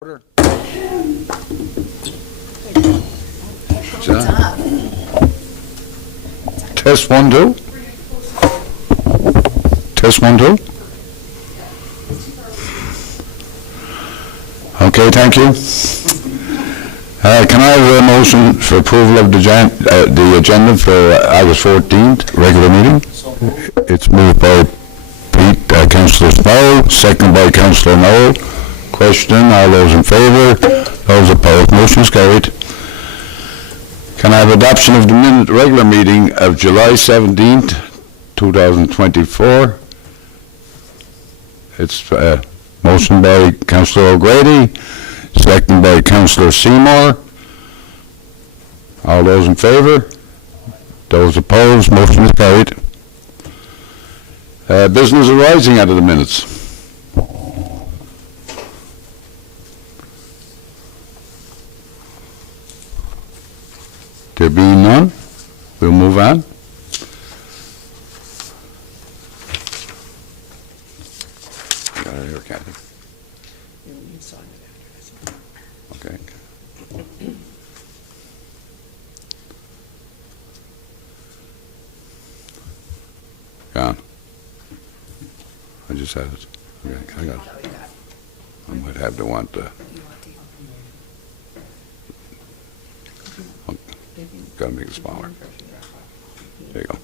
Order. Test 1, 2. Test 1, 2. Okay, thank you. Can I have a motion for approval of the agenda for August 14th, regular meeting? It's moved by Pete, Councillor Snow, second by Councillor Noel. Question, all those in favour, those opposed, motion is carried. Can I have adoption of the regular meeting of July 17th, 2024? It's motion by Councillor O'Grady, second by Councillor Seymour. All those in favour, those opposed, motion is carried. Business arising out of the minutes. There being none, we'll move on. Got it here, Kathy. You sign it after this. Okay. Gone. I just had it. Okay, I got it. I might have to want the. Got to make it smaller. There you go.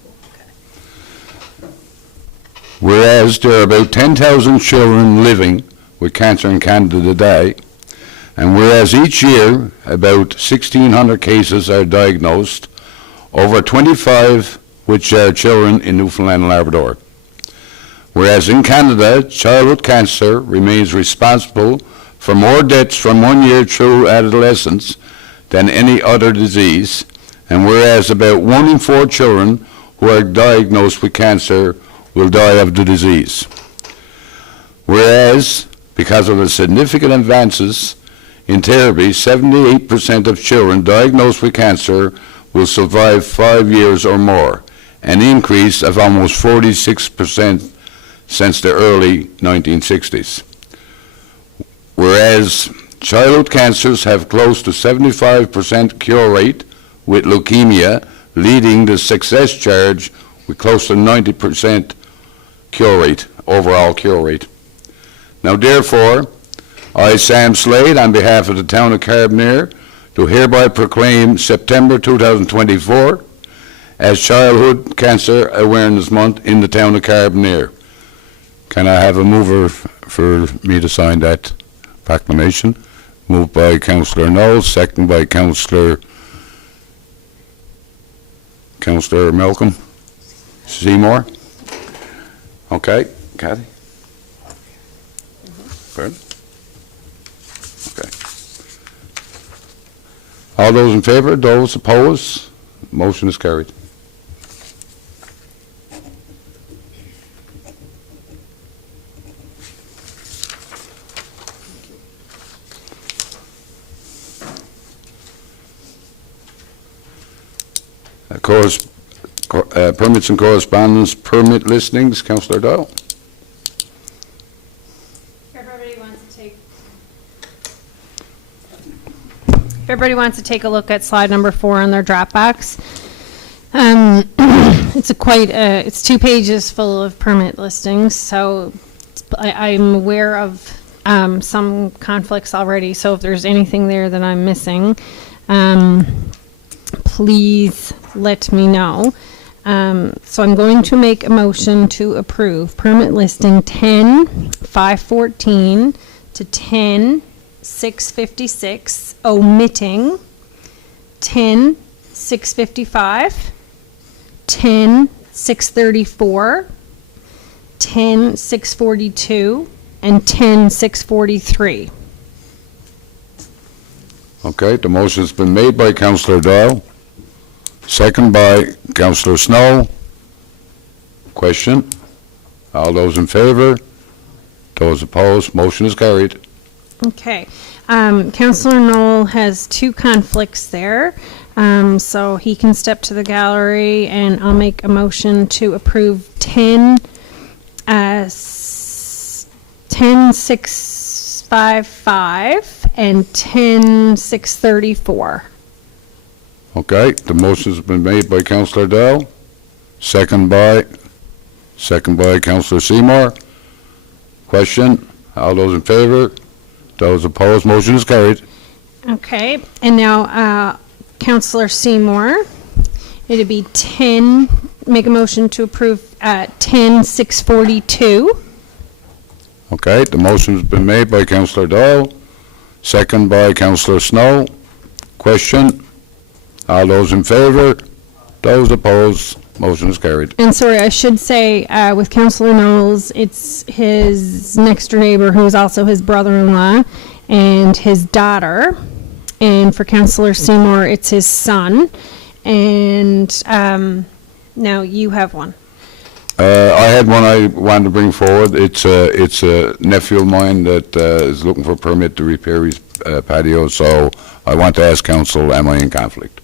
Whereas there are about 10,000 children living with cancer in Canada today, and whereas each year about 1,600 cases are diagnosed, over 25 which are children in Newfoundland and Labrador. Whereas in Canada, childhood cancer remains responsible for more deaths from 1 year through adolescence than any other disease, and whereas about 1 in 4 children who are diagnosed with cancer will die of the disease. Whereas, because of the significant advances in therapy, 78% of children diagnosed with cancer will survive 5 years or more, an increase of almost 46% since the early 1960s. Whereas childhood cancers have close to 75% cure rate, with leukemia leading the success charge with close to 90% cure rate, overall cure rate. Now therefore, I, Sam Slade, on behalf of the town of Carbonear, do hereby proclaim September 2024 as Childhood Cancer Awareness Month in the town of Carbonear. Can I have a mover for me to sign that proclamation? Moved by Councillor Knowles, second by Councillor Malcolm Seymour. Okay, Kathy? Fred? Okay. All those in favor, those opposed, motion is carried. Permits and correspondence, permit listings, Councillor Doyle. If everybody wants to take a look at slide number 4 on their Dropbox. It's 2 pages full of permit listings, so I'm aware of some conflicts already, so if there's anything there that I'm missing, please let me know. So I'm going to make a motion to approve permit listing 10-514 to 10-656, omitting 10-655, 10-634, 10-642, and 10-643. Okay, the motion's been made by Councillor Doyle, second by Councillor Snow. Question? All those in favour? Those opposed? Motion is carried. Okay. Councillor Knoll has 2 conflicts there, so he can step to the gallery, and I'll make a motion to approve 10-655 and 10,634. Okay, the motion's been made by Councillor Dow, second by Councillor Seymour. Question, all those in favor? Those opposed, motion is carried. Okay, and now Councillor Seymour, it'd be make a motion to approve 10,642. Okay, the motion's been made by Councillor Doyle, second by Councillor Snow. Question, all those in favor? Those opposed, motion is carried. And sorry, I should say, with Councillor Knowles, it's his next door neighbor, who is also his brother-in-law, and his daughter. And for Councillor Seymour, it's his son. And now you have one. I had one I wanted to bring forward. It's a nephew of mine that is looking for a permit to repair his patio, so I want to ask council, am I in conflict?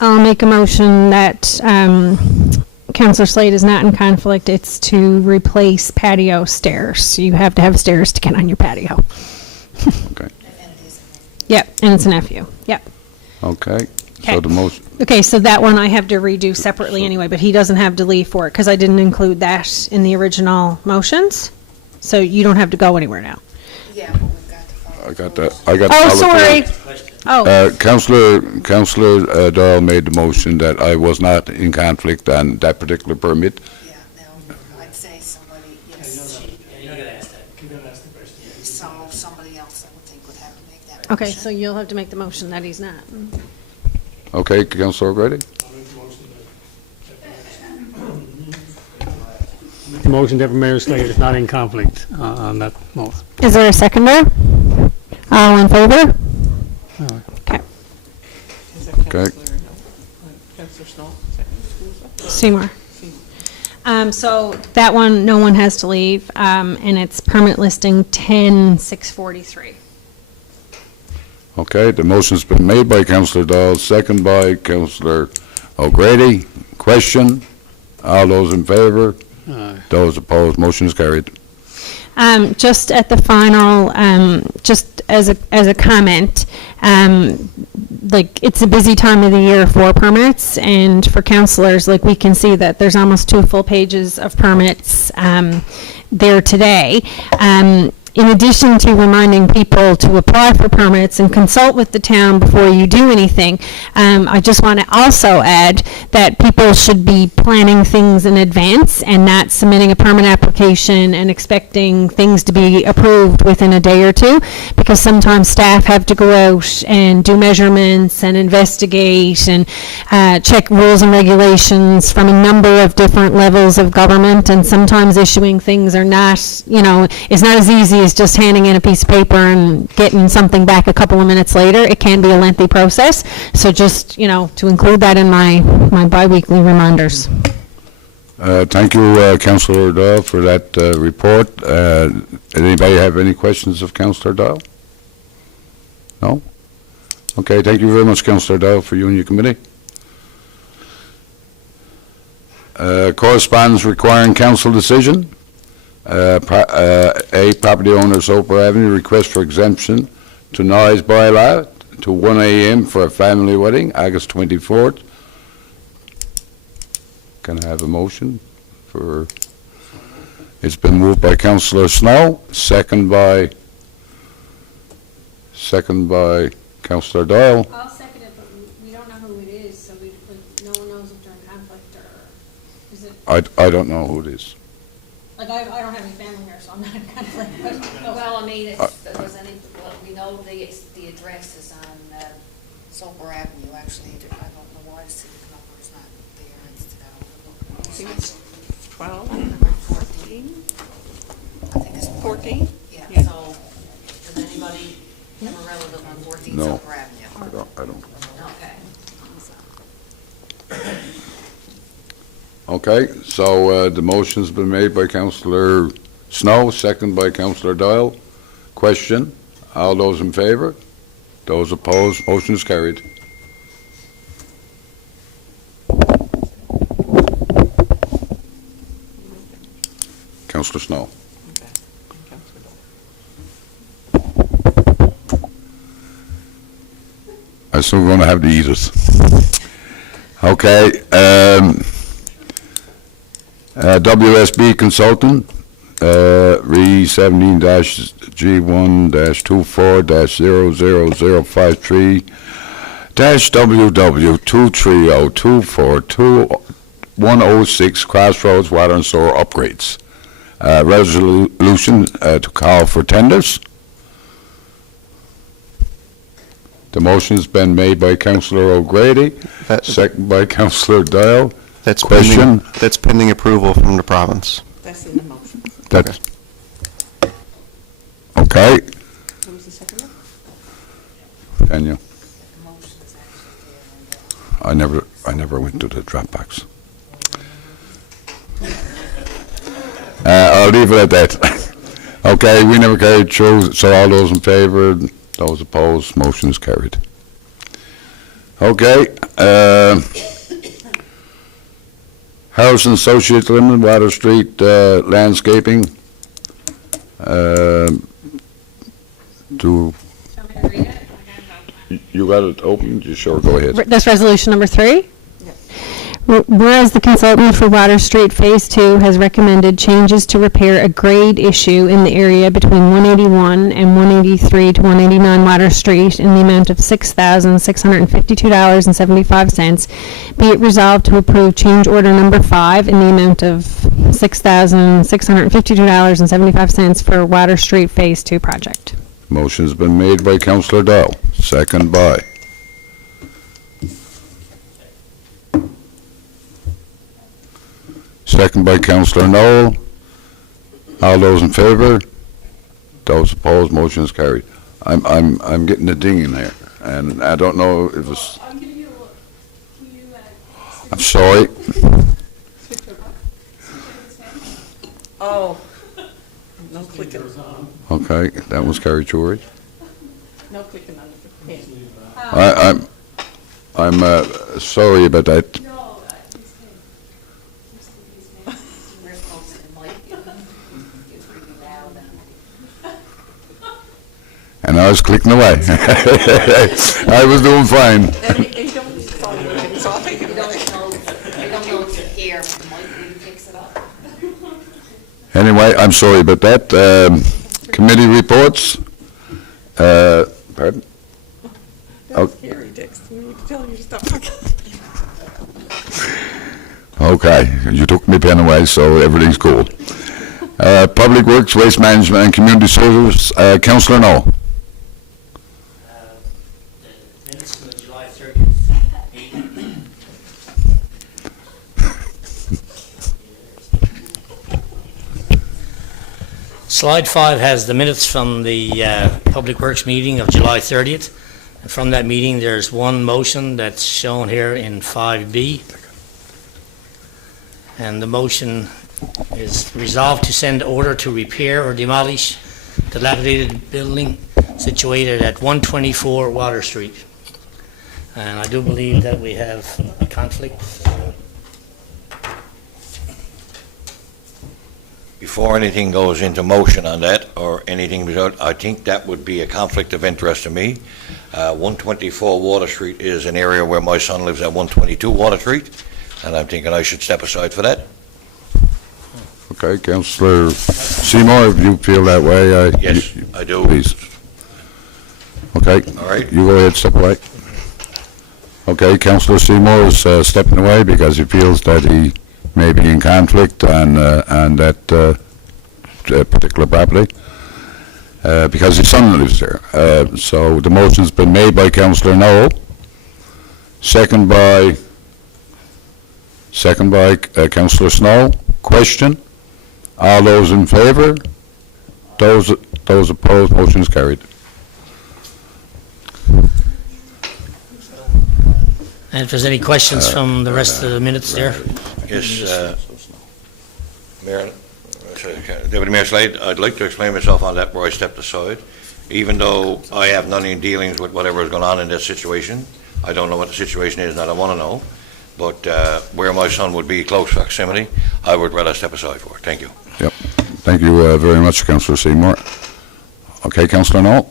I'll make a motion that Councillor Slade is not in conflict. It's to replace patio stairs. You have to have stairs to get on your patio. Okay. Yep, and it's a nephew. Yep. Okay. Okay. So the motion, Okay, so that one I have to redo separately anyway, but he doesn't have to leave for it because I didn't include that in the original motions. So you don't have to go anywhere now. Yeah, but we've got to follow. I got that. I got. Oh, all the- sorry. Oh, Councillor Doyle made the motion that I was not in conflict on that particular permit. Yeah, now, I'd say somebody, yes, You're not gonna ask that. You're gonna ask the question. so somebody else I would think would have to make that okay, motion. so you'll have to make the motion that he's not. Okay, Councillor O'Grady? I'll make the motion that- The motion that Mayor Slade is not in conflict on that motion. Is there a seconder? All in favor? Okay, Is that Okay. Councillor Snow? Second, who was that? Seymour. Seymour. So that one, no one has to leave, and it's permit listing 10,643. Okay, the motion's been made by Councillor Doyle, second by Councillor O'Grady. Question, all those in favor? Aye. Those opposed, motion is carried. Just at the final, just as a comment, like, it's a busy time of the year for permits, and for counselors, like, we can see that there's almost 2 full pages of permits there today. In addition to reminding people to apply for permits and consult with the town before you do anything, I just want to also add that people should be planning things in advance and not submitting a permit application and expecting things to be approved within a day or two, because sometimes staff have to go out and do measurements and investigate and check rules and regulations from a number of different levels of government, and sometimes issuing things are not, is not as easy as just handing in a piece of paper and getting something back a couple of minutes later. It can be a lengthy process. So just, to include that in my biweekly reminders. Thank you, Councillor Doyle, for that report. Anybody have any questions of Councillor Doyle? No? Okay, thank you very much, Councillor Doyle, for you and your committee. Correspondence requiring council decision. A property owner, Soper Avenue, request for exemption to noise bylaw to 1 a.m. for a family wedding, August 24th. Can I have a motion for, it's been moved by Councillor Snow, second by Councillor Doyle. I'll second it, but we don't know who it is, so no one knows if they're in conflict or is it, I don't know who it is. like, I don't have any family here, so I'm not in conflict. Well, I mean, if there was any, well, we know the address is on Soper Avenue, actually, I don't know why the city number is not there. I think it's 12, 14, I think it's 14? Yeah, Yeah. so, does anybody have a relative on 14 No. Soper Avenue. I don't. Okay. Okay, so the motion's been made by Councillor Snow, second by Councillor Doyle. Question, all those in favor? Those opposed, motion is carried. Councillor Snow. Okay. Councillor Doyle. so we're going to have to eat it. Okay, WSB Consultant, re 17-G1-24-00053 WW 230-242-106 Crossroads Water and Sewer Upgrades. Resolution to call for tenders. The motion's been made by Councillor O'Grady, second by Councillor Doyle. That's Question? That's pending approval from the province. That's in the motion. That's, okay, Who was the second one? Daniel. The motion's actually there. I never went to the Dropbox. I'll leave it at that. Okay, we never carried through, so all those in favor, those opposed, motion is carried. Okay, Harrison Associates Limited, Water Street Landscaping. You got it open? You sure? Go ahead. That's resolution number 3? Yes. Whereas the consultant for Water Street Phase 2 has recommended changes to repair a grade issue in the area between 181 and 183 to 189 Water Street in the amount of $6,652.75, be it resolved to approve change order number 5 in the amount of $6,652.75 for Water Street Phase 2 project. Motion's been made by Councillor Dow, second by. Second by Councillor Noel. All those in favor? Those opposed, motion is carried. I'm getting a ding in there, and I don't know if it's, I'm giving you a look. Can you, I'm sorry. Oh, no clicking, Okay, that was carried through. no clicking on the pen. I'm sorry about that. no, he's paying. We're close to the mic. It's really loud. And I was clicking away. I was doing fine. And you don't follow it, so I'll take it We away. don't know it's here, but the mic really picks it up. Anyway, I'm sorry about that. Committee reports. Pardon? That's scary, Dixon, you can tell you to stop talking. Okay, you took my pen away, so everything's cool. Public Works, Waste Management, and Community Service, Councillor Noel. The minutes from the July 30th meeting. Slide 5 has the minutes from the Public Works meeting of July 30th. And from that meeting, there's one motion that's shown here in 5B. And the motion is resolved to send order to repair or demolish dilapidated building situated at 124 Water Street. And I do believe that we have a conflict. Before anything goes into motion on that, or anything without, I think that would be a conflict of interest to me. 124 Water Street is an area where my son lives at 122 Water Street, and I'm thinking I should step aside for that. Okay, Councillor Seymour, if you feel that way, Yes, I do. please. Okay. All right. You go ahead, step away. Okay, Councillor Seymour is stepping away because he feels that he may be in conflict on that particular property because his son lives there. So the motion's been made by Councillor Noel, second by Councillor Snow. Question? All those in favor? Those opposed, motion is carried. And if there's any questions from the rest of the minutes there? Yes, Mayor, Deputy Mayor Slade, I'd like to explain myself on that where I stepped aside. Even though I have none in dealings with whatever is going on in this situation, I don't know what the situation is and I don't want to know, but where my son would be close proximity, I would rather step aside for it. Thank you. Yep. Thank you very much, Councillor Seymour. Okay, Councillor Noel?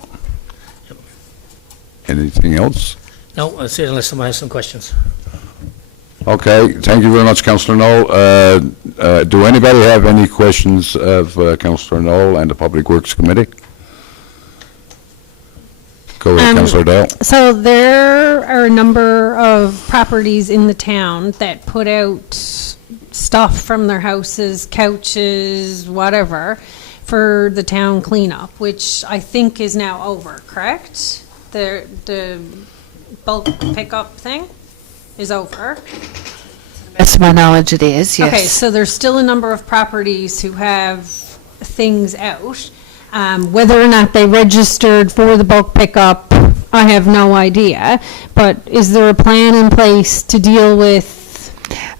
Anything else? No, that's it, unless someone has some questions. Okay, thank you very much, Councillor Knoll. Do anybody have any questions of Councillor Knoll and the Public Works Committee? Go ahead, Councillor Dale. So there are a number of properties in the town that put out stuff from their houses, couches, whatever, for the town cleanup, which I think is now over, correct? The bulk pickup thing is over. Best of my knowledge, it is, yes. Okay, so there's still a number of properties who have things out. Whether or not they registered for the bulk pickup, I have no idea. But is there a plan in place to deal with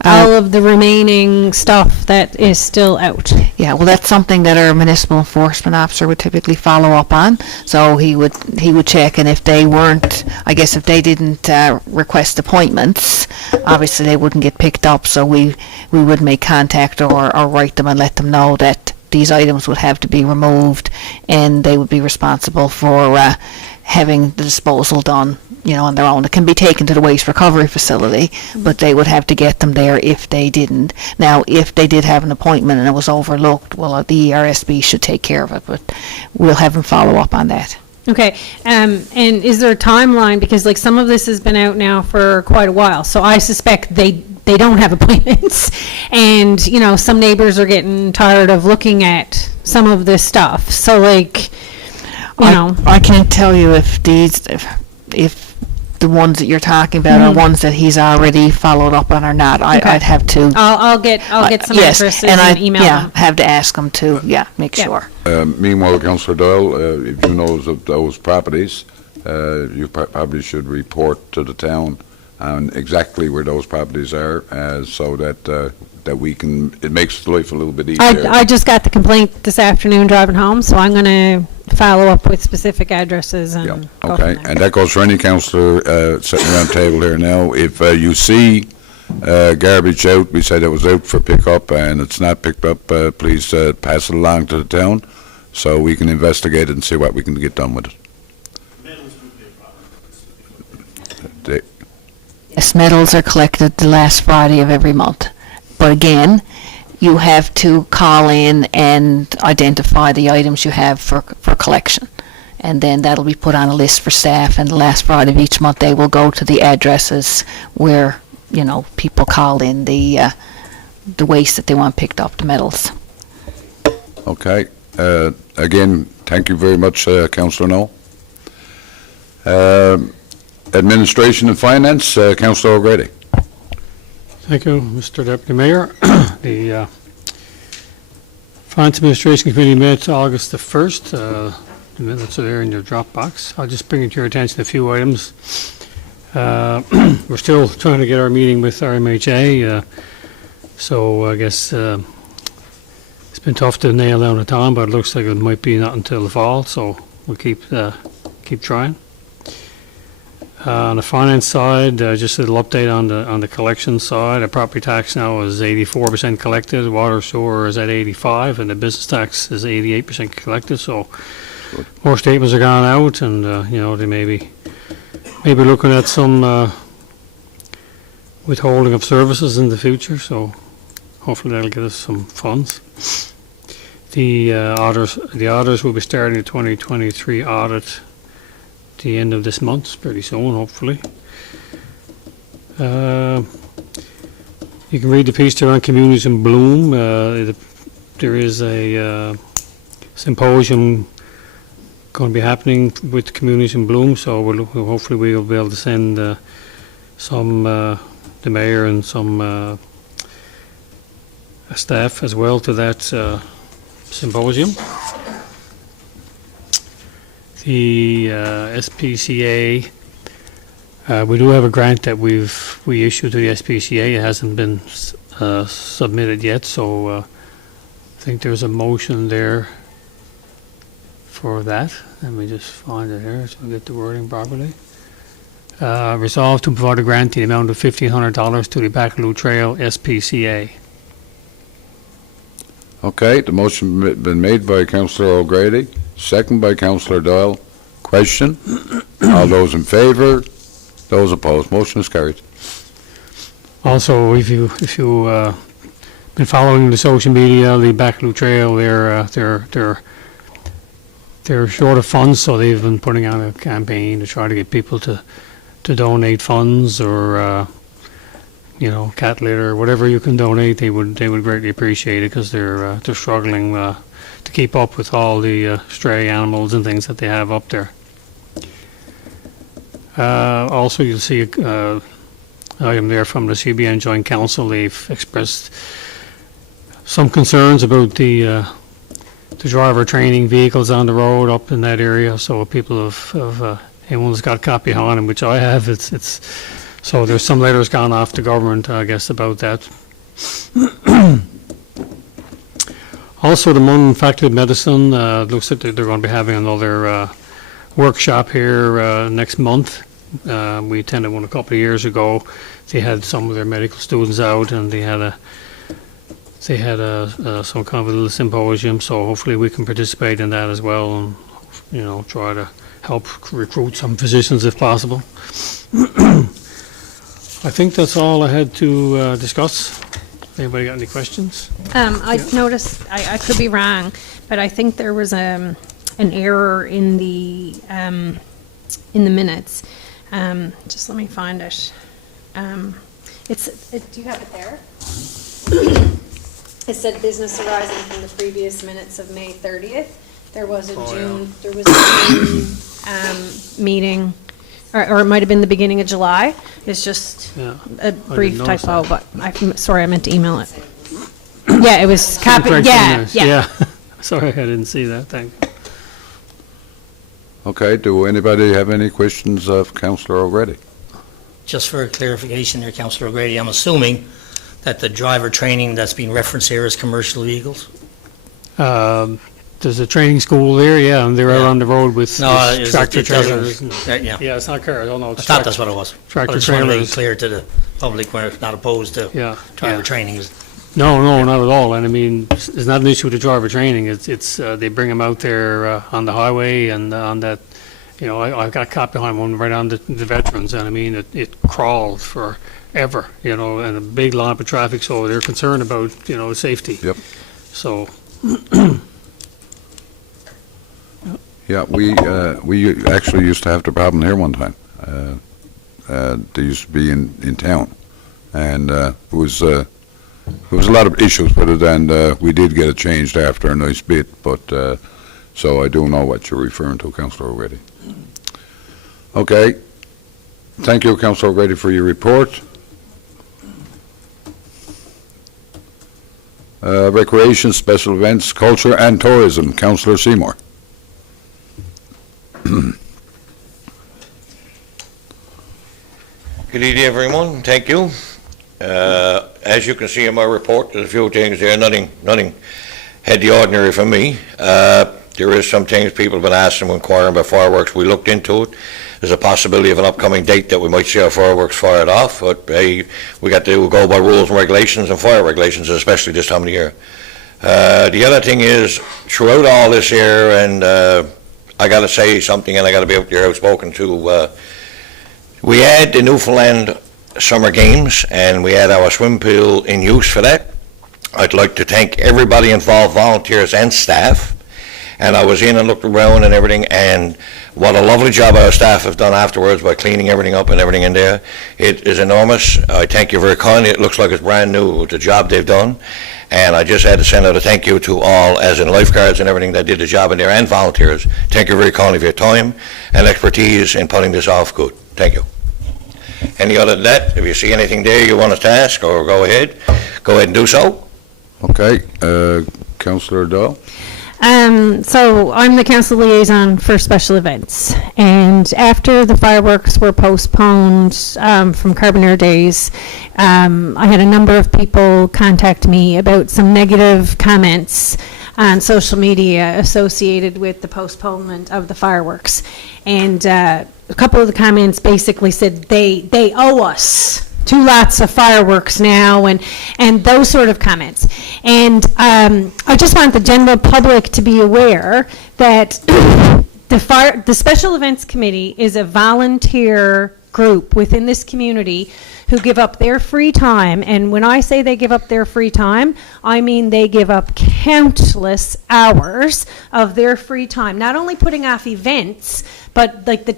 all of the remaining stuff that is still out? Yeah, well, that's something that our municipal enforcement officer would typically follow up on. So he would check, and if they weren't, I guess if they didn't request appointments, obviously they wouldn't get picked up. So we would make contact or write them and let them know that these items would have to be removed, and they would be responsible for having the disposal done, on their own. It can be taken to the waste recovery facility, but they would have to get them there if they didn't. Now, if they did have an appointment and it was overlooked, well, the ERSB should take care of it, but we'll have them follow up on that. Okay, and is there a timeline? Because like some of this has been out now for quite a while, so I suspect they don't have appointments. And, some neighbors are getting tired of looking at some of this stuff. So like, I can't tell you if the ones that you're talking about are ones that he's already followed up on or not. I'd have to. I'll get some yes, addresses and and email them. have to ask them to, make sure. Meanwhile, Councillor Doyle, if you know of those properties, you probably should report to the town on exactly where those properties are, so that we can, it makes life a little bit easier. I just got the complaint this afternoon driving home, so I'm going to follow up with specific addresses and Yeah, go okay, from there. and that goes for any councillor sitting around the table here now. If you see garbage out, we said it was out for pickup and it's not picked up, please pass it along to the town so we can investigate it and see what we can get done with it. Yes, medals are collected the last Friday of every month. But again, you have to call in and identify the items you have for collection. And then that'll be put on a list for staff, and the last Friday of each month they will go to the addresses where, people call in the waste that they want picked up, the medals. Okay, again, thank you very much, Councillor Knoll. Administration and Finance, Councillor O'Grady. Thank you, Mr. Deputy Mayor. The Finance Administration Committee met August the 1st. The minutes are there in your Dropbox. I'll just bring it to your attention a few items. We're still trying to get our meeting with RMHA, so I guess it's been tough to nail down a time, but it looks like it might be not until the fall, so we'll keep trying. On the finance side, just a little update on the collection side. The property tax now is 84% collected, water sewer is at 85%, and the business tax is 88% collected. So more statements are gone out, and they may be looking at some withholding of services in the future. So hopefully that'll get us some funds. The auditors will be starting the 2023 audit the end of this month, pretty soon, hopefully. You can read the piece there on Communities in Bloom. There is a symposium going to be happening with Communities in Bloom, so hopefully we'll be able to send the mayor and some staff as well to that symposium. The SPCA, we do have a grant that we issued to the SPCA. It hasn't been submitted yet, so I think there's a motion there for that. Let me just find it here so we get the wording properly. Resolved to provide a grant in the amount of $1,500 to the Bacaloo Trail SPCA. Okay, the motion been made by Councillor O'Grady, second by Councillor Doyle. Question? All those in favour? Those opposed, motion is carried. Also, if you been following the social media, the Backloop Trail, they're short of funds, so they've been putting on a campaign to try to get people to donate funds or cat litter, whatever you can donate. They would greatly appreciate it because they're struggling to keep up with all the stray animals and things that they have up there. Also, you'll see an item there from the CBN Joint Council. They've expressed some concerns about the driver training vehicles on the road up in that area. So people have anyone's got a copy on them, which I have. It's so there's some letters gone off to government, I guess, about that. Also, the Mun Faculty of Medicine looks like they're going to be having another workshop here next month. We attended one a couple of years ago. They had some of their medical students out, and they had some kind of a little symposium. So hopefully we can participate in that as well, and try to help recruit some physicians if possible. I think that's all I had to discuss. Anybody got any questions? I noticed, I could be wrong, but I think there was an error in the minutes. Just let me find it. Do you have it there? It said business arising from the previous minutes of May 30th. There was a June meeting, or it might have been the beginning of July. It's just a brief notice typo, but I'm sorry, I meant to email it. Yeah, it was copied, yeah. Sorry, I didn't see that, thank you. Okay, do anybody have any questions of Councillor O'Grady? Just for clarification there, Councillor O'Grady, I'm assuming that the driver training that's being referenced here is commercial vehicles? There's a training school there, yeah, and they're out Yeah. on the road with tractor it doesn't- trailers. Yeah. Yeah, it's not cars, oh no, I it's thought that's what it was. tractor I just want to make trailers. it clear to the public we're not opposed to Yeah, driver yeah. training. No, not at all, and I mean, it's not an issue with the driver training, it's they bring them out there on the highway and on that, I've got a cop behind one right on the veterans, and I mean, it crawled forever, and a big line of traffic, so they're concerned about, safety. Yep. So, Yeah, we actually used to have the problem here one time. They used to be in town, and there was a lot of issues with it, and we did get it changed after a nice bit, but so I do know what you're referring to, Councillor O'Grady. Okay, thank you, Councillor O'Grady, for your report. Recreation, special events, culture and tourism, Councillor Seymour. Good evening, everyone. Thank you. As you can see in my report, there's a few things there, nothing had the ordinary for me. There is some things people have been asking, inquiring about fireworks. We looked into it. There's a possibility of an upcoming date that we might see our fireworks fired off, but we got to go by rules and regulations and fire regulations, especially this time of the year. The other thing is, throughout all this here, and I got to say something, and I got to be out there outspoken too. We had the Newfoundland Summer Games, and we had our swim pool in use for that. I'd like to thank everybody involved, volunteers and staff. And I was in and looked around and everything, and what a lovely job our staff have done afterwards by cleaning everything up and everything in there. It is enormous. I thank you very kindly. It looks like it's brand new with the job they've done. And I just had to send out a thank you to all, as in lifeguards and everything that did the job in there, and volunteers. Thank you very kindly for your time and expertise in putting this off good. Thank you. Any other than that, if you see anything there you want us to ask, or go ahead and do so. Okay, Councillor Dahl. So I'm the council liaison for special events, and after the fireworks were postponed from Carbonear days, I had a number of people contact me about some negative comments on social media associated with the postponement of the fireworks. And a couple of the comments basically said they owe us 2 lots of fireworks now, and those sort of comments. And I just want the general public to be aware that the Special Events Committee is a volunteer group within this community who give up their free time, and when I say they give up their free time, I mean they give up countless hours of their free time, not only putting off events, but like the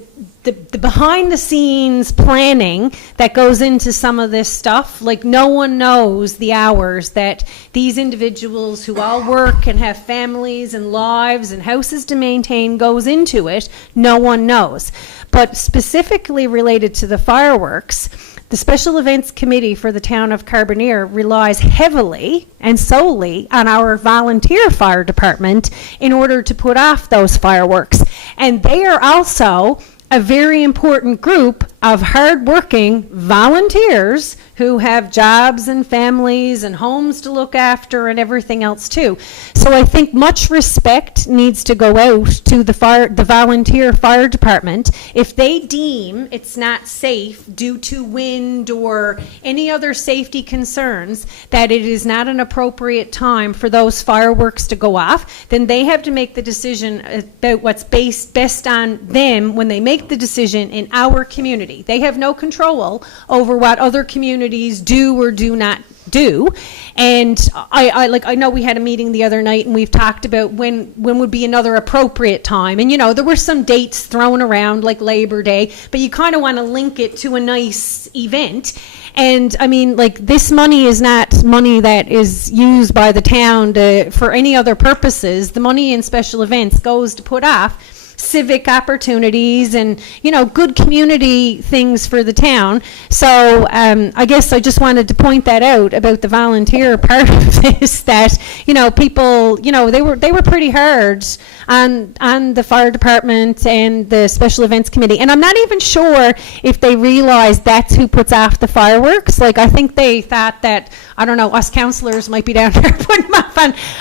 behind the scenes planning that goes into some of this stuff. Like, no one knows the hours that these individuals who all work and have families and lives and houses to maintain goes into it. No one knows. But specifically related to the fireworks, the Special Events Committee for the town of Carbonear relies heavily and solely on our volunteer fire department in order to put off those fireworks. And they are also a very important group of hardworking volunteers who have jobs and families and homes to look after and everything else too. So I think much respect needs to go out to the volunteer fire department. If they deem it's not safe due to wind or any other safety concerns, that it is not an appropriate time for those fireworks to go off, then they have to make the decision about what's best on them when they make the decision in our community. They have no control over what other communities do or do not do. And I know we had a meeting the other night and we've talked about when would be another appropriate time. And, you know, there were some dates thrown around like Labor Day, but you kind of want to link it to a nice event. And I mean, like, this money is not money that is used by the town for any other purposes. The money in special events goes to put off civic opportunities and, you know, good community things for the town. So I guess I just wanted to point that out about the volunteer part of this, that, you know, people, you know, they were pretty hard on the fire department and the special events committee. And I'm not even sure if they realize that's who puts off the fireworks. Like, I think they thought that, I don't know, us councillors might be down there putting them up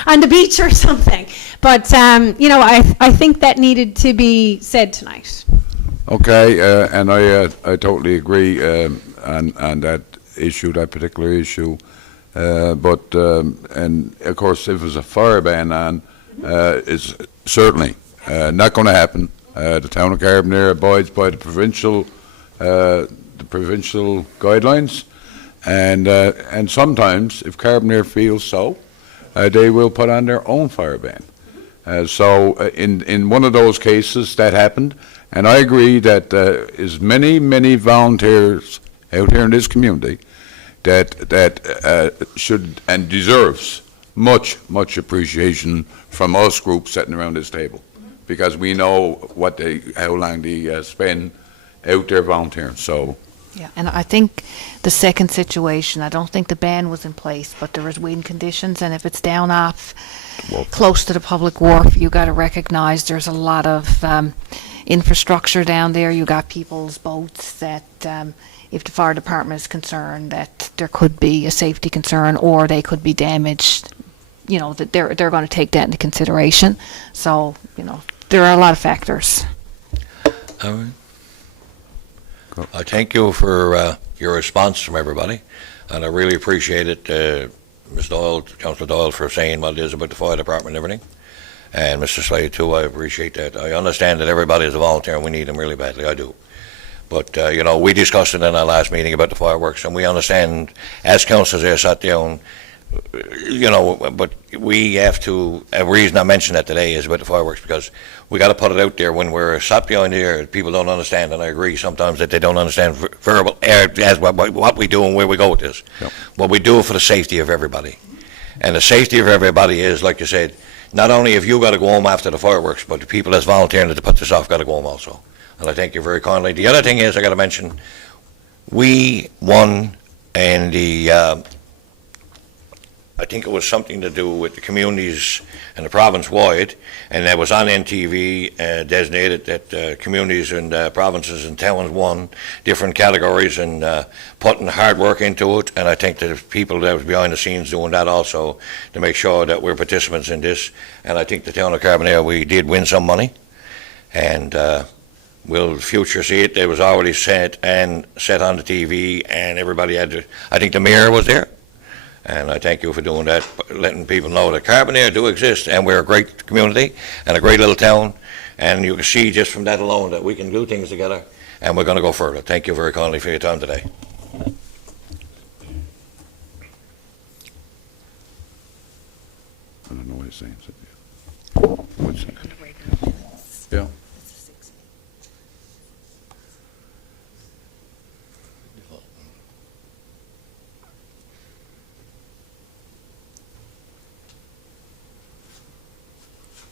on the beach or something. But, you know, I think that needed to be said tonight. Okay, and I totally agree on that issue, that particular issue. But and of course, if there's a fire ban on, it's certainly not going to happen. The town of Carbonear abides by the provincial guidelines, and sometimes, if Carbonear feels so, they will put on their own fire ban. So in one of those cases that happened, and I agree that is many volunteers out here in this community that should and deserves much appreciation from us groups sitting around this table, because we know how long they spend out there volunteering. So. Yeah, and I think the second situation, I don't think the ban was in place, but there was wind conditions, and if it's down off close to the public wharf, you got to recognize there's a lot of infrastructure down there. You got people's boats that, if the fire department is concerned that there could be a safety concern or they could be damaged, you know, that they're going to take that into consideration. So, you know, there are a lot of factors. All right. I thank you for your response from everybody, and I really appreciate it, Ms. Doyle, Councillor Doyle, for saying what it is about the fire department and everything, and Mr. Slade too. I appreciate that. I understand that everybody is a volunteer and we need them really badly. I do. But, you know, we discussed it in our last meeting about the fireworks, and we understand, as councillors there sat down, you know, but we have to, a reason I mentioned that today is about the fireworks, because we got to put it out there. When we're sat behind here, people don't understand, and I agree sometimes that they don't understand verbal as what we do and where we go with this. Yep. But we do it for the safety of everybody. And the safety of everybody is, like you said, not only have you got to go home after the fireworks, but the people that's volunteering to put this off got to go home also. And I thank you very kindly. The other thing is, I got to mention, we won in the I think it was something to do with the communities and the province-wide, and that was on NTV, designated that communities and provinces and towns won different categories and putting hard work into it. And I think that people that was behind the scenes doing that also to make sure that we're participants in this. And I think the town of Carbonear, we did win some money, and we'll future see it. It was already set on the TV, and everybody had to, I think the mayor was there. And I thank you for doing that, letting people know that Carbonear do exist, and we're a great community and a great little town. And you can see just from that alone that we can do things together. and we're going to go further. Thank you very kindly for your time today. I don't know what he's saying. What's that? Yeah.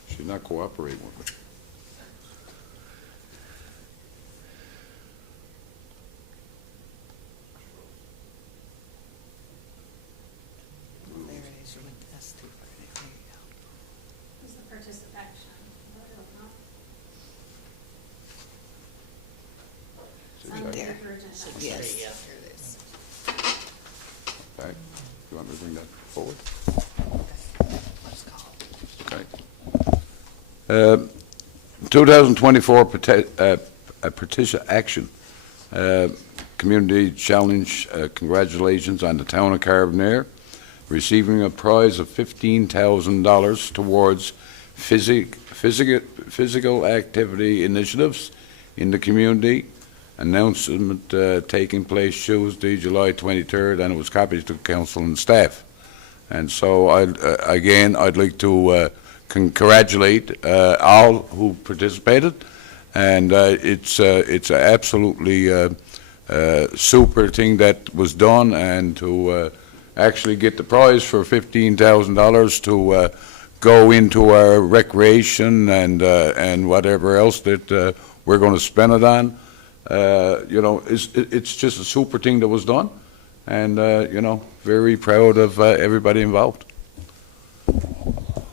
She's not cooperating with me. There it is, you went to S2. There you go. Is the participation. Right there. Yes. Yeah. There it is. Okay. You want me to bring that forward? Let's go. Okay. 2024 petition action, community challenge, congratulations on the town of Carbonear receiving a prize of $15,000 towards physical activity initiatives in the community. Announcement taking place Tuesday, July 23rd, and it was copied to council and staff. And so, I'd like to congratulate all who participated, and it's an absolutely super thing that was done, and to actually get the prize for $15,000 to go into our recreation and whatever else that we're going to spend it on. It's just a super thing that was done, and very proud of everybody involved.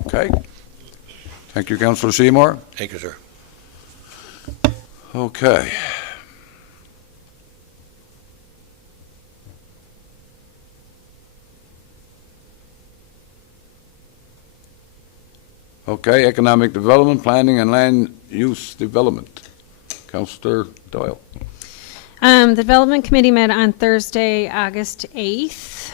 Okay. Thank you, Councillor Seymour. Thank you, sir. Okay. Okay, economic development, planning and land use development. Councillor Doyle. The Development Committee met on Thursday, August 8th.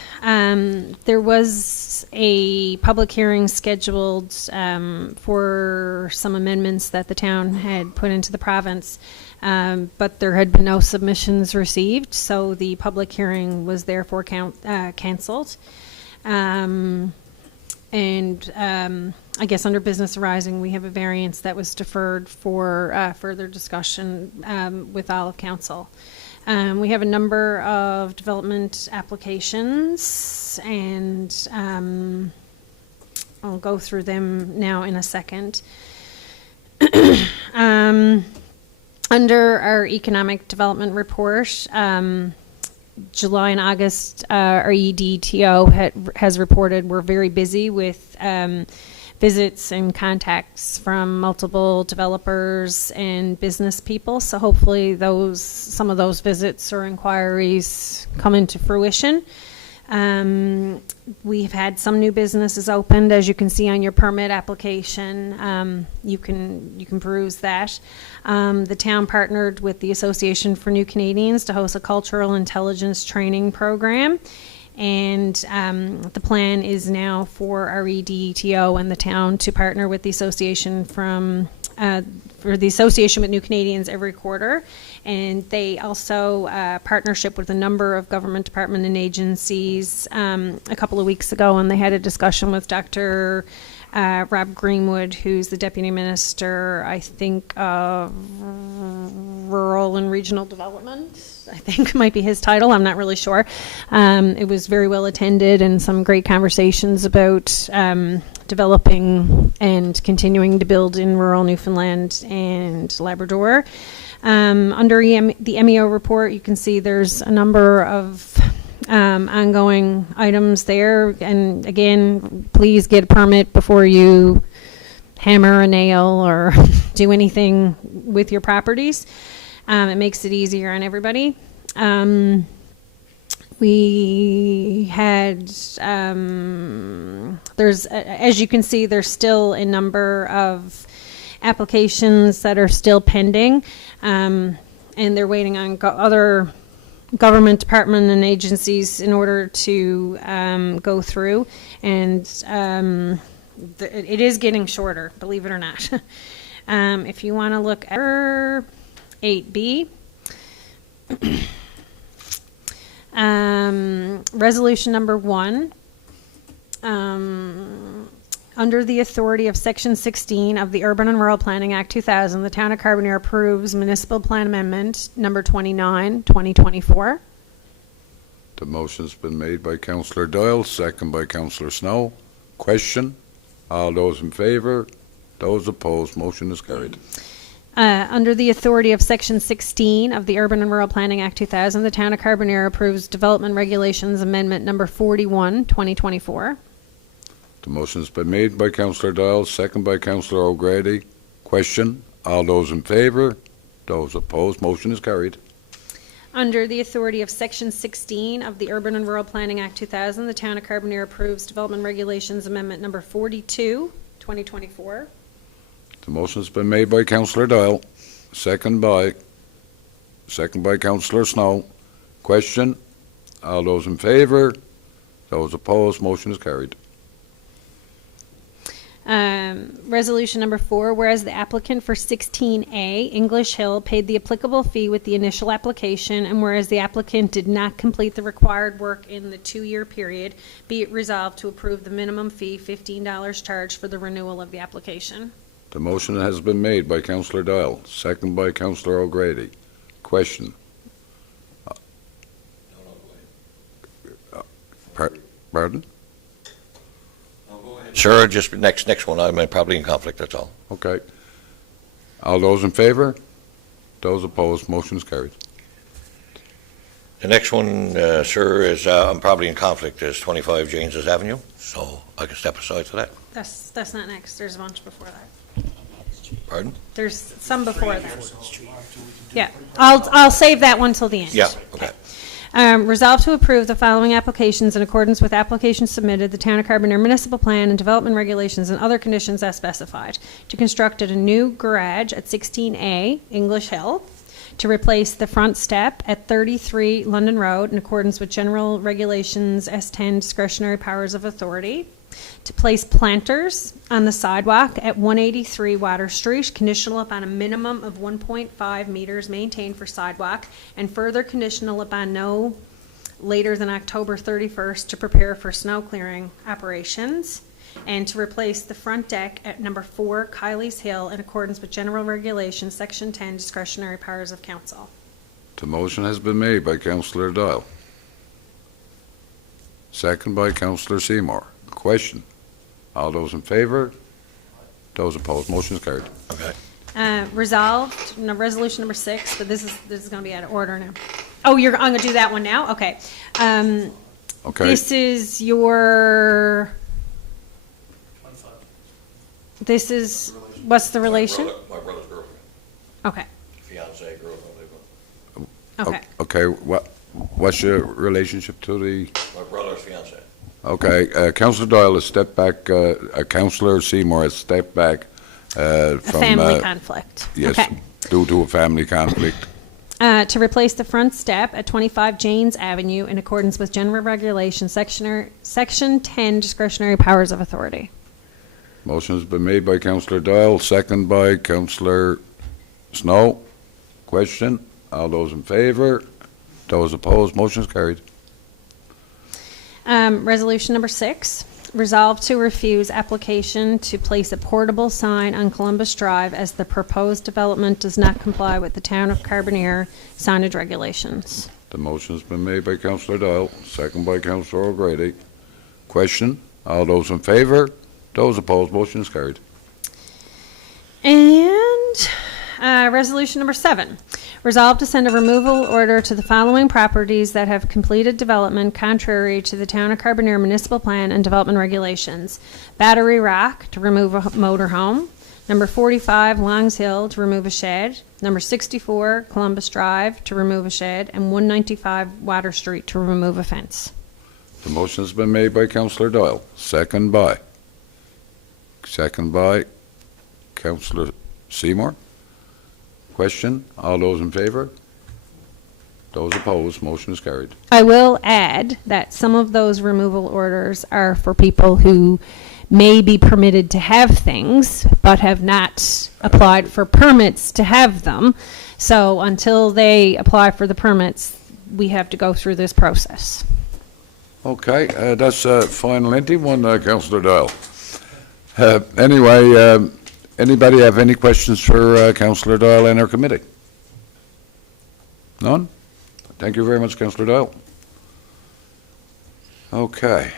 There was a public hearing scheduled for some amendments that the town had put into the province, but there had been no submissions received, so the public hearing was therefore canceled. I guess under business arising, we have a variance that was deferred for further discussion with all of council. We have a number of development applications, and I'll go through them now in a second. Under our economic development report, July and August, our EDTO has reported we're very busy with visits and contacts from multiple developers and business people. So hopefully some of those visits or inquiries come into fruition. We've had some new businesses opened, as you can see on your permit application. You can peruse that. The town partnered with the Association for New Canadians to host a cultural intelligence training program. And the plan is now for our EDTO and the town to partner with the association for the Association with New Canadians every quarter. And they also partnership with a number of government department and agencies a couple of weeks ago, and they had a discussion with Dr. Rob Greenwood, who's the Deputy Minister, I think, of Rural and Regional Development, I think might be his title. I'm not really sure. It was very well attended, and some great conversations about developing and continuing to build in rural Newfoundland and Labrador. Under the MEO report, you can see there's a number of ongoing items there. And again, please get a permit before you hammer a nail or do anything with your properties. It makes it easier on everybody. We had, as you can see, there's still a number of applications that are still pending, and they're waiting on other government department and agencies in order to go through, and it is getting shorter, believe it or not. If you want to look at 8B, Resolution number 1. Under the authority of Section 16 of the Urban and Rural Planning Act 2000, the Town of Carbonear approves Municipal Plan Amendment number 29, 2024. The motion's been made by Councillor Doyle, second by Councillor Snow. Question? All those in favor? Those opposed? Motion is carried. Under the authority of Section 16 of the Urban and Rural Planning Act 2000, the Town of Carbonear approves Development Regulations Amendment number 41, 2024. The motion's been made by Councillor Doyle, second by Councillor O'Grady. Question? All those in favor? Those opposed? Motion is carried. Under the authority of Section 16 of the Urban and Rural Planning Act 2000, the Town of Carbonear approves Development Regulations Amendment number 42, 2024. The motion's been made by Councillor Doyle, second by Councillor Snow. Question? All those in favor? Those opposed? Motion is carried. Resolution number 4, whereas the applicant for 16A English Hill paid the applicable fee with the initial application, and whereas the applicant did not complete the required work in the 2-year period, be it resolved to approve the minimum fee, $15 charged for the renewal of the application. The motion has been made by Councillor Doyle, second by Councillor O'Grady. Question? Pardon? Sir, just next one, I'm probably in conflict, that's all. Okay. All those in favor? Those opposed? Motion is carried. The next one, sir, is, I'm probably in conflict, is 25 James's Avenue, so I can step aside for that. That's not next. There's a bunch before that. Pardon? There's some before that. Yeah, I'll save that one till the end. Yeah, okay. Resolved to approve the following applications in accordance with applications submitted, the Town of Carbonear Municipal Plan and Development Regulations and other conditions as specified. To construct a new garage at 16A English Hill, to replace the front step at 33 London Road in accordance with General Regulations S10 discretionary powers of authority, to place planters on the sidewalk at 183 Water Street, conditional upon a minimum of 1.5 meters maintained for sidewalk, and further conditional upon no later than October 31st to prepare for snow clearing operations, and to replace the front deck at number 4 Kylie's Hill in accordance with General Regulations, Section 10, discretionary powers of council. The motion has been made by Councillor Doyle, second by Councillor Seymour. Question? All those in favor? Those opposed? Motion is carried. Okay. Resolved, resolution number 6, but this is going to be out of order now. Oh, I'm going to do that one now? Okay. Okay. This is your, what's the relation? My brother's girlfriend, Okay, fiancée, girlfriend, okay. Okay, what's your relationship to the, my brother's fiancée. okay, Councillor Doyle has stepped back, Councillor Seymour has stepped back from... A family conflict. Yes, Okay. due to a family conflict. To replace the front step at 25 Janes Avenue in accordance with General Regulations, Section 10, discretionary powers of authority. Motion has been made by Councillor Doyle, second by Councillor Snow. Question? All those in favor? Those opposed? Motion is carried. Resolution number 6, resolved to refuse application to place a portable sign on Columbus Drive as the proposed development does not comply with the Town of Carbonear signage regulations. The motion has been made by Councillor Doyle, second by Councillor O'Grady. Question? All those in favor? Those opposed? Motion is carried. And resolution number 7, resolved to send a removal order to the following properties that have completed development contrary to the Town of Carbonear Municipal Plan and Development Regulations. Battery Rock to remove a motorhome. Number 45 Longs Hill to remove a shed. Number 64 Columbus Drive to remove a shed. And 195 Water Street to remove a fence. The motion has been made by Councillor Doyle, second by Councillor Seymour. Question? All those in favor? Those opposed? Motion is carried. I will add that some of those removal orders are for people who may be permitted to have things, but have not applied for permits to have them. So until they apply for the permits, we have to go through this process. Okay, that's a fine, lengthy one, Councillor Doyle. Anyway, anybody have any questions for Councillor Doyle and our committee? None? Thank you very much, Councillor Doyle. Okay.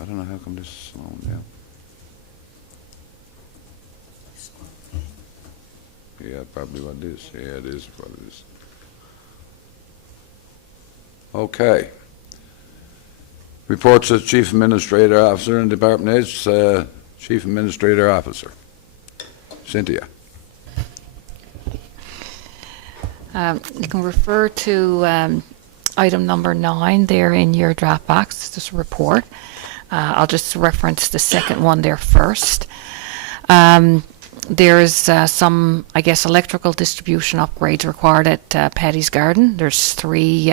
I don't know how come this is slowing down. Yeah, probably what it is. Yeah, it is what it is. Okay. Reports of Chief Administrator Officer and Department Heads. Chief Administrator Officer. Cynthia. You can refer to item number 9 there in your draft box, this report. I'll just reference the second one there first. There's some, I guess, electrical distribution upgrades required at Paddy's Garden. There's three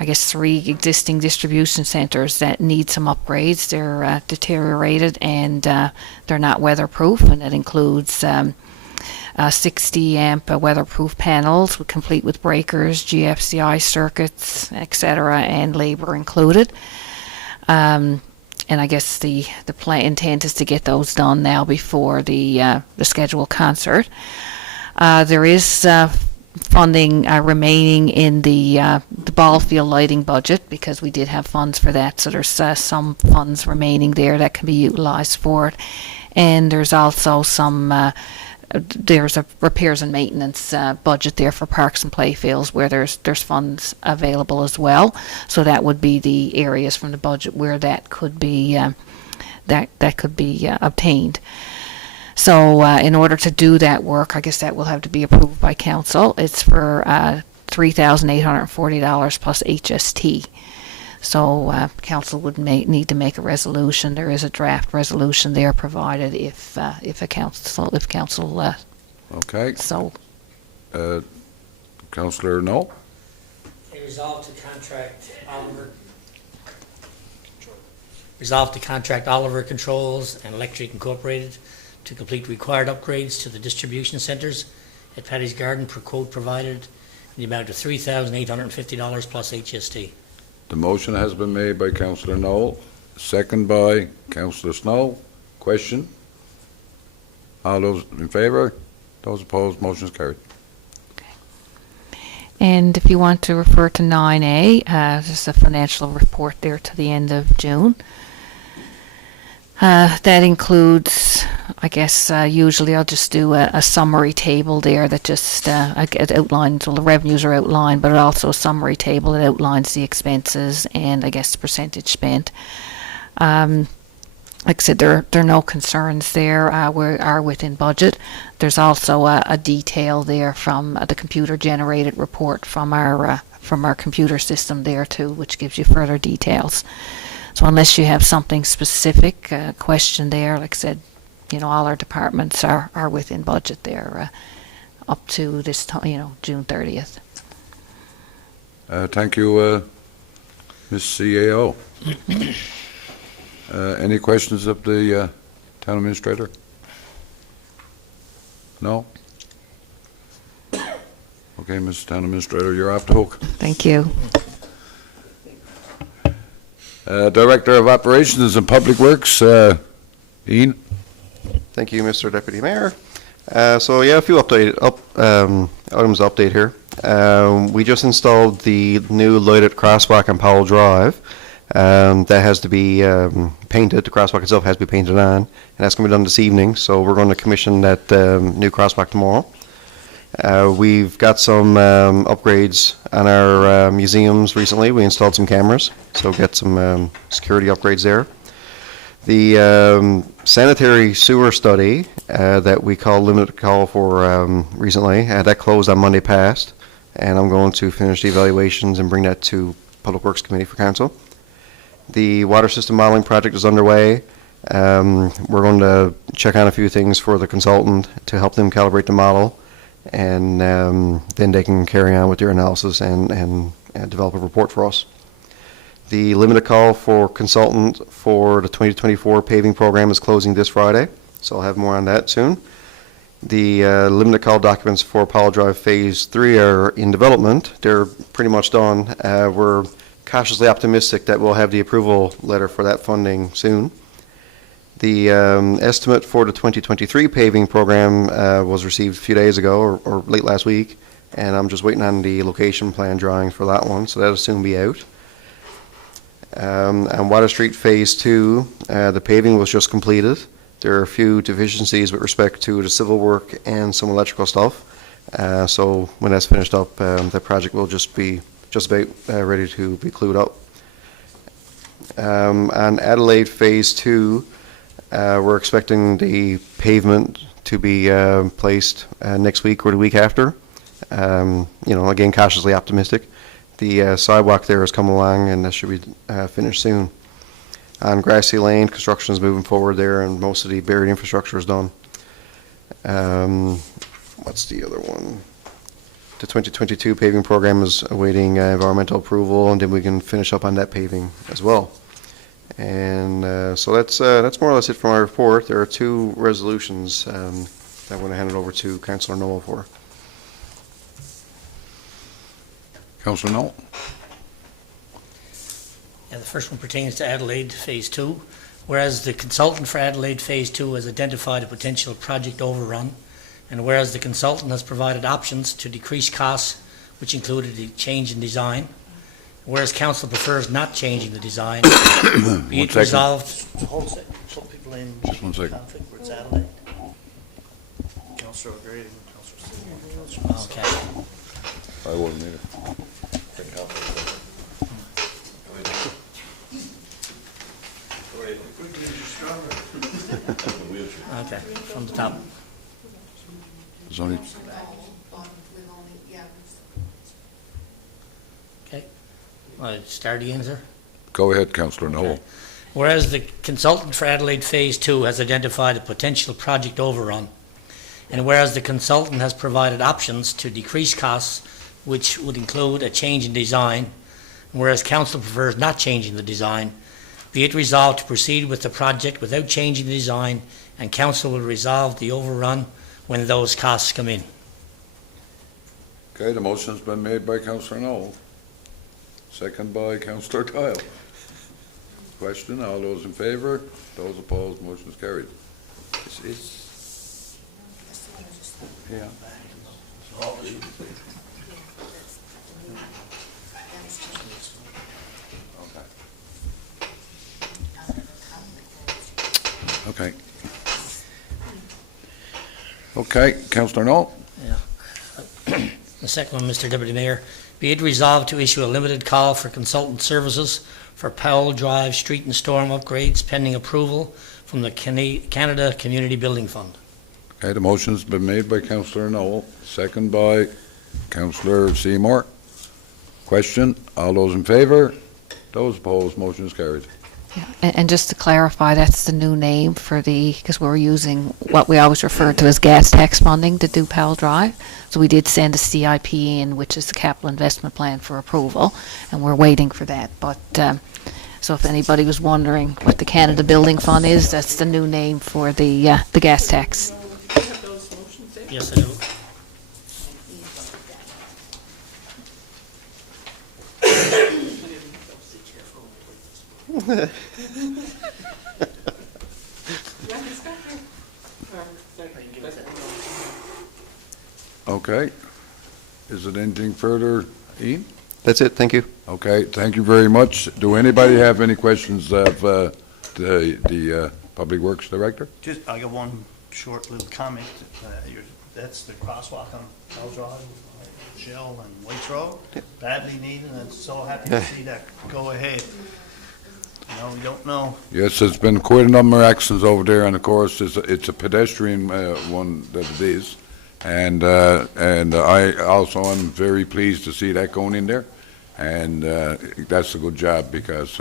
existing distribution centres that need some upgrades. They're deteriorated and they're not weatherproof, and that includes 60 amp weatherproof panels, complete with breakers, GFCI circuits, etc., and labour included. And I guess the intent is to get those done now before the scheduled concert. There is funding remaining in the ball field lighting budget, because we did have funds for that. So there's some funds remaining there that can be utilised for it. And there's also some there's a repairs and maintenance budget there for parks and playfields where there's funds available as well. So that would be the areas from the budget where that could be obtained. So in order to do that work, I guess that will have to be approved by council. It's for $3,840 plus HST. So council would need to make a resolution. There is a draft resolution there provided if council Okay. so. Councillor No? Resolve to contract Oliver Controls and Electric Incorporated to complete required upgrades to the distribution centres at Paddy's Garden per quote provided in the amount of $3,850 plus HST. The motion has been made by Councillor Noel, second by Councillor Snow. Question? All those in favour? Those opposed? Motion is carried. And if you want to refer to 9A, there's a financial report there to the end of June. That includes, I guess, usually I'll just do a summary table there that just it outlines, well, the revenues are outlined, but also a summary table that outlines the expenses and, I guess, the percentage spent. Like I said, there are no concerns there. We are within budget. There's also a detail there from the computer-generated report from our computer system there too, which gives you further details. So unless you have something specific, question there, like I said, all our departments are within budget there up to this time, June 30th. Thank you, Ms. CAO. Any questions of the town administrator? No? Okay, Ms. Town Administrator, you're off the hook. Thank you. Director of Operations and Public Works, Ian? Thank you, Mr. Deputy Mayor. A few items to update here. We just installed the new lighted crosswalk on Powell Drive. That has to be painted. The crosswalk itself has to be painted on, and that's going to be done this evening. So we're going to commission that new crosswalk tomorrow. We've got some upgrades on our museums recently. We installed some cameras, so get some security upgrades there. The sanitary sewer study that we limited call for recently, that closed on Monday past, and I'm going to finish the evaluations and bring that to Public Works Committee for Council. The water system modeling project is underway. We're going to check on a few things for the consultant to help them calibrate the model. and then they can carry on with their analysis and develop a report for us. The limited call for consultant for the 2024 paving program is closing this Friday, so I'll have more on that soon. The limited call documents for Apollo Drive Phase 3 are in development. They're pretty much done. We're cautiously optimistic that we'll have the approval letter for that funding soon. The estimate for the 2023 paving program was received a few days ago, or late last week, and I'm just waiting on the location plan drawing for that one, so that'll soon be out. On Water Street Phase 2, the paving was just completed. There are a few deficiencies with respect to the civil work and some electrical stuff. So when that's finished up, the project will just about ready to be clued up. On Adelaide Phase 2, we're expecting the pavement to be placed next week or the week after. Again, cautiously optimistic. The sidewalk there has come along, and that should be finished soon. On Grassy Lane, construction is moving forward there, and most of the buried infrastructure is done. What's the other one? The 2022 paving program is awaiting environmental approval, and then we can finish up on that paving as well. And so that's more or less it from our report. There are two resolutions that I want to hand it over to Councillor Noel for. Councillor Knoll? Yeah, the first one pertains to Adelaide Phase 2. Whereas the consultant for Adelaide Phase 2 has identified a potential project overrun, and whereas the consultant has provided options to decrease costs, which included a change in design, whereas council prefers not changing the design, be it resolved... Hold a second, some people in Just 1 second. conflict where it's Adelaide. Councillor O'Grady and Councillor Stewart. Okay. I wouldn't either. Okay, from the top. There's only, We've only, yeah, Okay. Start again, sir. go ahead, Councillor Knoll. Okay. Whereas the consultant for Adelaide Phase 2 has identified a potential project overrun, and whereas the consultant has provided options to decrease costs, which would include a change in design, and whereas council prefers not changing the design, be it resolved to proceed with the project without changing the design, and council will resolve the overrun when those costs come in. Okay, the motion's been made by Councillor Knoll, second by Councillor Kyle. Question, all those in favour? Those opposed, motion is carried. Yeah. Okay. Okay, Councillor Knoll? The second one, Mr. Deputy Mayor, be it resolved to issue a limited call for consultant services for Powell Drive Street and Storm upgrades pending approval from the Canada Community Building Fund. Okay, the motion's been made by Councillor Knoll, second by Councillor Seymour. Question, all those in favour? Those opposed, motion is carried. Yeah, and just to clarify, that's the new name for because we're using what we always refer to as gas tax funding to do Powell Drive. So we did send a CIP in, which is the capital investment plan, for approval, and we're waiting for that. But so if anybody was wondering what the Canada Building Fund is, that's the new name for the gas tax. Yes, I do. Okay. Is it anything further, Ian? That's it, thank you. Okay, thank you very much. Do anybody have any questions of the Public Works Director? Just, I got one short little comment. That's the crosswalk on Bell Drive, Shell and Whites Road. Badly needed, and I'm so happy to see that go ahead. We don't know. Yes, there's been quite a number of accidents over there, and of course, it's a pedestrian one that it is. And I also am very pleased to see that going in there. And that's a good job, because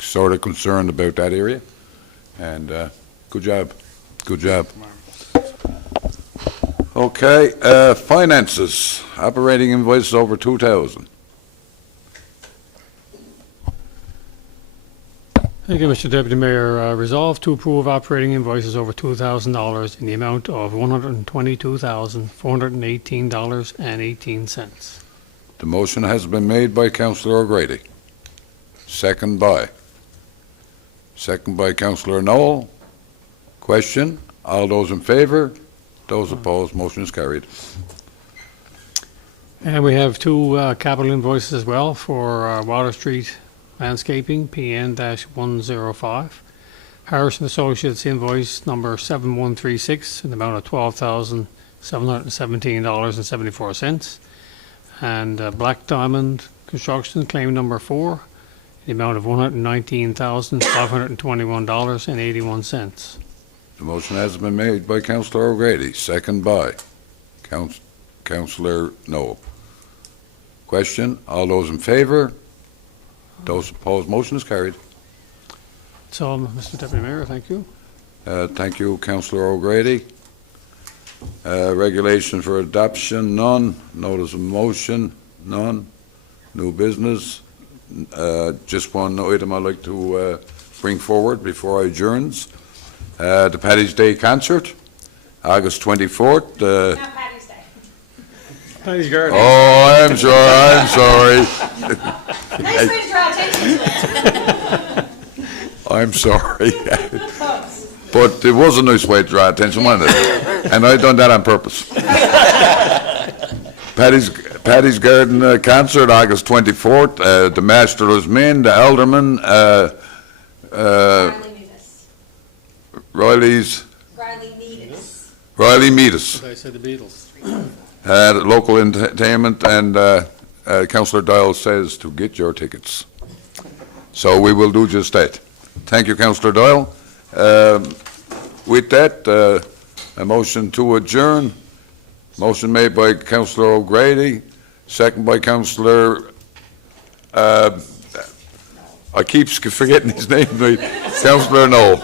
sort of concerned about that area. And good job. Good job. Okay, finances, operating invoices over 2,000. Thank you, Mr. Deputy Mayor. Resolve to approve operating invoices over $2,000 in the amount of $122,418.18. The motion has been made by Councillor O'Grady. Second by Councillor Noel. Question? All those in favour? Those opposed? Motion is carried. And we have two capital invoices as well for Water Street Landscaping, PN-105. Harrison Associates invoice number 7136 in the amount of $12,717.74. And Black Diamond Construction claim number 4 in the amount of $119,521.81. The motion has been made by Councillor O'Grady, second by Councillor Noel. Question? All those in favour? Those opposed? Motion is carried. That's all, Mr. Deputy Mayor. Thank you. Thank you, Councillor O'Grady. Regulation for adoption, none. Notice of motion, none. New business, just one item I'd like to bring forward before I adjourns. The Paddy's Day concert, August 24th. Not Patty's Day. Patty's Garden. Oh, I'm sorry. Nice way to draw attention to it. I'm sorry. But it was a nice way to draw attention, wasn't it? And I done that on purpose. Paddy's Garden concert, August 24th. The Masterless Men, the Aldermen, Riley Meadus. Meadus. I said the Beatles. Local entertainment, and Councillor Doyle says to get your tickets. So we will do just that. Thank you, Councillor Doyle. With that, a motion to adjourn. Motion made by Councillor O'Grady, second by Councillor, I keep forgetting his name, Councillor Noel.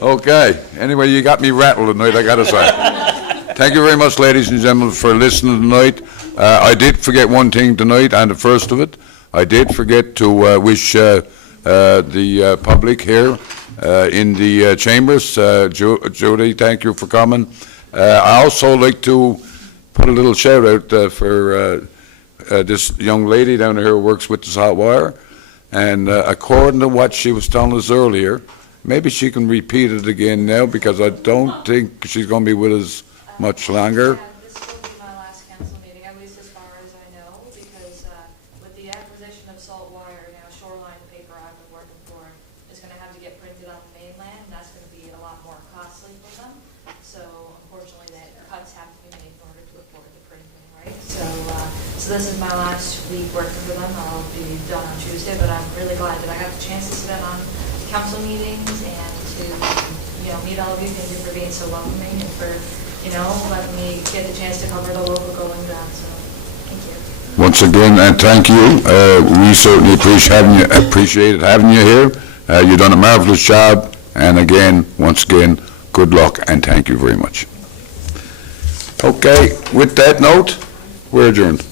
Okay, anyway, you got me rattled tonight, I gotta say. Thank you very much, ladies and gentlemen, for listening tonight. I did forget one thing tonight, and the first of it, I did forget to wish the public here in the chambers. Judy, thank you for coming. I also like to put a little shout out for this young lady down here who works with the salt wire. And according to what she was telling us earlier, maybe she can repeat it again now, because I don't think she's going to be with us much longer. This will be my last council meeting, at least as far as I know, because with the acquisition of salt wire, now Shoreline paper I've been working for is going to have to get printed on the mainland, and that's going to be a lot more costly for them. So unfortunately, the cuts have to be made in order to afford the printing, right? So this is my last week working for them. I'll be done on Tuesday, but I'm really glad that I got the chance to sit in on council meetings and to, meet all of you. Thank you for being so welcoming and for, letting me get the chance to cover the local going down. So, thank you. Once again, and thank you. We certainly appreciate having you here. You've done a marvelous job. And again, once again, good luck and thank you very much. Okay, with that note, we're adjourned.